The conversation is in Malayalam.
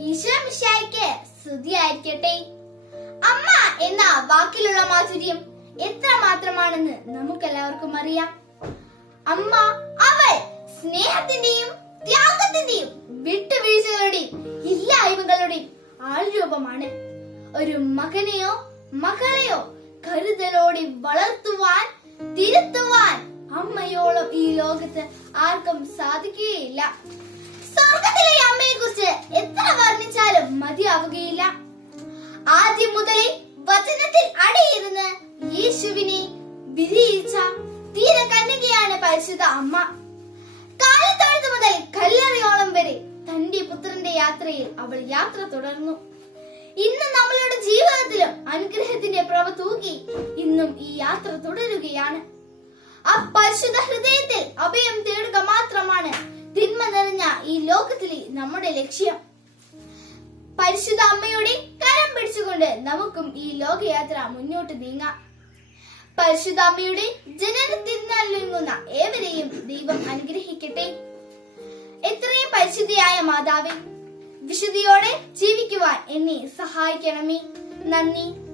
ഈശോ മിശിഹായ്ക്ക് സ്തുതിയായിരിക്കട്ടെ. അമ്മ എന്ന വാക്കിലുള്ള മാധുര്യം എത്ര മാത്രമാണെന്ന് നമുക്കെല്ലാവർക്കും അറിയാം. അമ്മ അവൾ സ്നേഹത്തിന്റെയും ത്യാഗത്തിന്റെയും വിട്ടുവീഴ്ചകളുടെയും ഇല്ലായ്മകളുടെയും ആൾരൂപമാണ്. ഒരു മകനെയോ മകളെയോ കരുതലോടെ വളർത്തുവാൻ തിരുത്തുവാൻ അമ്മയോളം ഈ ലോകത്ത് ആർക്കും സാധിക്കുകയില്ല. സ്വർഗത്തിലെ അമ്മയെ കുറിച്ച് എത്ര വർണ്ണിച്ചാലും മതിയാവുകയില്ല. ആദ്യം മുതലേ വചനത്തിൽ അടയിരുന്ന് യേശുവിനെ വിരിയിച്ച തീര കന്യകയാണ് പരിശുദ്ധ അമ്മ. കാലത്തൊഴുത്ത് മുതൽ കല്ലറയോളം വരെ തന്റെ പുത്രന്റെ യാത്രയിൽ അവൾ യാത്ര തുടർന്നു. ഇന്ന് നമ്മളുടെ ജീവിതത്തിലും അനുഗ്രഹത്തിന്റെ പ്രഭ തൂക്കി ഇന്നും ഈ യാത്ര തുടരുകയാണ്. ആ പരിശുദ്ധ ഹൃദയത്തിൽ അഭയം തേടുക മാത്രമാണ് തിന്മ നിറഞ്ഞ ഈ ലോകത്തിലെ നമ്മുടെ ലക്ഷ്യം. പരിശുദ്ധ അമ്മയുടെ കരം പിടിച്ചുകൊണ്ട് നമുക്കും ഈ ലോകയാത്ര മുന്നോട്ട് നീങ്ങാം. പരിശുദ്ധ അമ്മയുടെ ജനനത്തിനൊരുങ്ങുന്ന ഏവരെയും ദൈവം അനുഗ്രഹിക്കട്ടെ. എത്രയും പരിശുദ്ധിയായ മാതാവേ, വിശുദ്ധിയോടെ ജീവിക്കുവാൻ എന്നെ സഹായിക്കണമേ. നന്ദി.